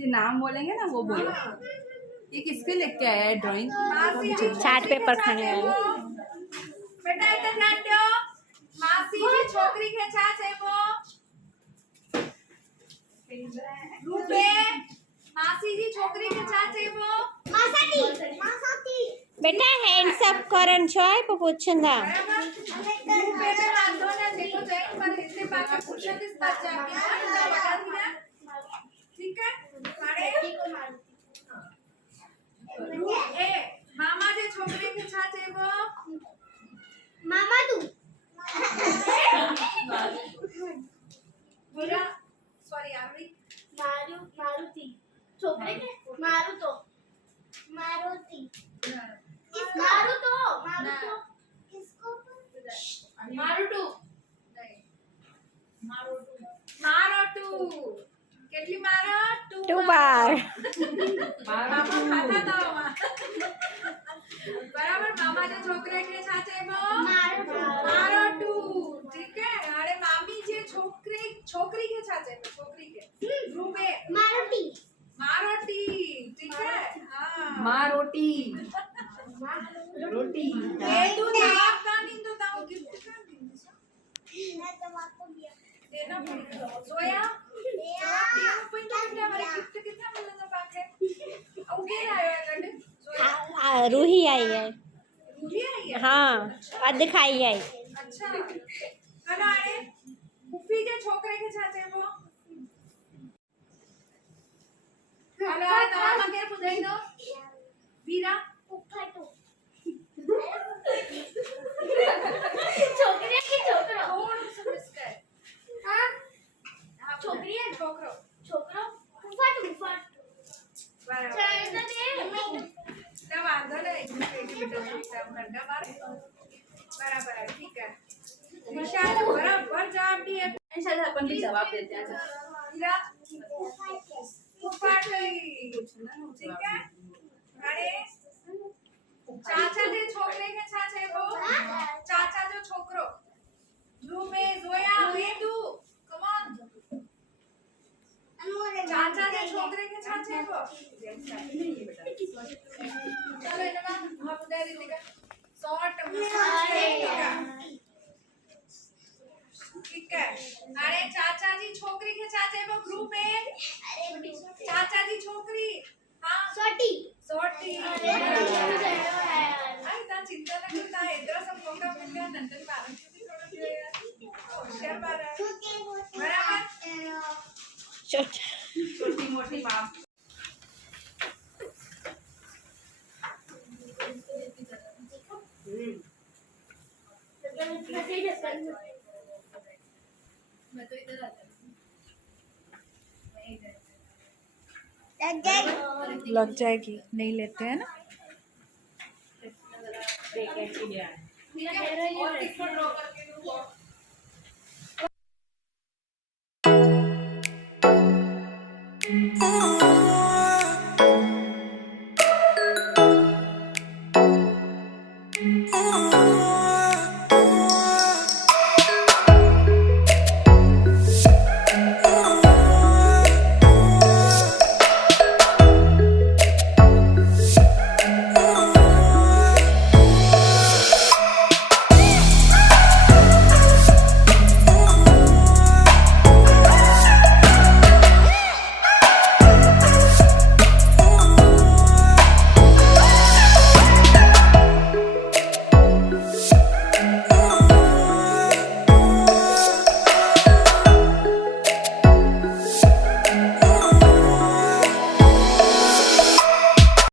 जो नाम बोलेंगे ना वो बोलो। ये किसके लेके आया है ड्राइंग? चार्ट पेपर खाने आया। बेटा इधर ध्यान दो। मासी जी छोकरी के छा છે वो रूपे मासी जी छोकरी के छा છે वो मासाती बेटा हैंड्स अप करन छोय पूछंदा रूपे पे वांधो નથી તો જઈને પર इससे पाछे पूछन दिस पाछे आपकी ना बता दिया ठीक है मारे ए मामा जे छोकरी के छा છે वो मामा तू बोला सॉरी आरवी मारुति छोकरे के मारुतो मारुति मारुतो किसको मारुटू नहीं मारुटू કેટલી મારો 2 बार मामा खाता था बराबर मामा जे छोकरे के साथे वो मारुटू ठीक है अरे मामी जे छोकरी के साथे छोकरी के रूपे मारुति मारुति ठीक है हां माँ रोटी रोटी ये तू जवाब का नहीं तो ताऊ गिफ्ट का नहीं मैं जवाब को दिया देना पड़ेगा सोया देना पड़ेगा बेटा हमारे गिफ्ट कितना मिलना बाकी है अब के आया करने सोया रूही आई है। रूही आई है हाँ अध खाई आई। अच्छा कना आए उफी जे छोकरे के साथे वो हेलो तवा मगे पुदाई दो वीरा उफाटो छोकरी की छोकरो कौन समझकर हां छोकरी है छोकरो छोकरो उफाट बराबर चलना दे तब वांधो नहीं बेटी बेटा घंटा मार बराबर है ठीक है निशान बराबर जवाब दिए शायद अपन भी जवाब देते हैं। हीरा उफाट ठीक है अरे चाचा जे छोकरे के छा છે वो चाचा जो छोकरो रूपे जोया वेदू कम ऑन चाचा जे छोकरे के छा છે वो चलो इनका हम उधर ही निकल शॉर्ट ठीक है अरे चाचा जी छोकरी के छा છે वो ग्रुप है चाचा जी छोकरी हां सोटी सोटी आई ता चिंता न करता इधर सब कोका मिलया नंदन पालन की थोड़ा जो यार होशियार बार है बराबर छोटी मोटी बात मैं तो इधर आता लग जाएगी नहीं लेते हैं ना। और किसको ड्रॉ करके दूं